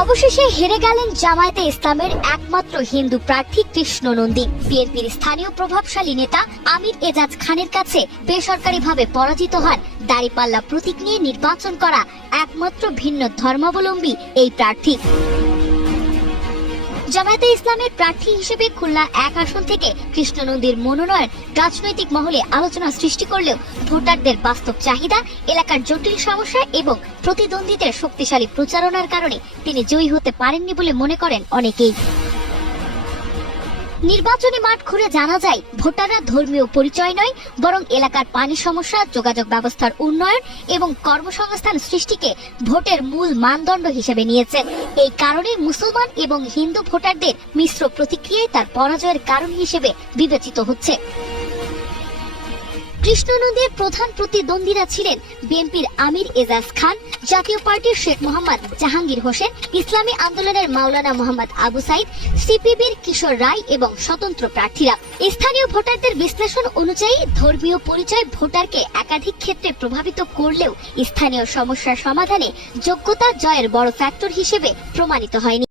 অবশেষে হেরে গেলেন জামায়াতে ইসলামের একমাত্র হিন্দু প্রার্থী কৃষ্ণ নন্দী। বিএনপির স্থানীয় প্রভাবশালী নেতা আমির এজাজ খানের কাছে বেসরকারিভাবে পরাজিত হন দাঁড়িপাল্লা প্রতীক নিয়ে নির্বাচন করা একমাত্র ভিন্ন ধর্মাবলম্বী এই প্রার্থী। জামায়াতে ইসলামের প্রার্থী হিসেবে খুলনা 1 আসন থেকে কৃষ্ণ নন্দীর মনোনয়ন রাজনৈতিক মহলে আলোচনা সৃষ্টি করলেও ভোটারদের বাস্তব চাহিদা, এলাকার জটিল সমস্যা এবং প্রতিদ্বন্দ্বীদের শক্তিশালী প্রচারণার কারণে তিনি জয়ী হতে পারেননি বলে মনে করেন অনেকেই। নির্বাচনী মাঠ ঘুরে জানা যায়, ভোটাররা ধর্মীয় পরিচয় নয় বরং এলাকার পানি সমস্যা, যোগাযোগ ব্যবস্থার উন্নয়ন এবং কর্মসংস্থান সৃষ্টিকে ভোটের মূল মানদণ্ড হিসেবে নিয়েছেন। এই কারণে মুসলমান এবং হিন্দু ভোটারদের মিশ্র প্রতিক্রিয়ায় তার পরাজয়ের কারণ হিসেবে বিবেচিত হচ্ছে। কৃষ্ণ নন্দীর প্রধান প্রতিদ্বন্দ্বীরা ছিলেন বিএনপির আমির এজাজ খান, জাতীয় পার্টির শেখ মোহাম্মদ জাহাঙ্গীর হোসেন, ইসলামী আন্দোলনের মাওলানা মোহাম্মদ আবু সাইদ, সিপিবির কিশোর রায় এবং স্বতন্ত্র প্রার্থীরা। স্থানীয় ভোটারদের বিশ্লেষণ অনুযায়ী ধর্মীয় পরিচয় ভোটারকে একাধিক ক্ষেত্রে প্রভাবিত করলেও স্থানীয় সমস্যার সমাধানে যোগ্যতা জয়ের বড় ফ্যাক্টর হিসেবে প্রমাণিত হয়নি।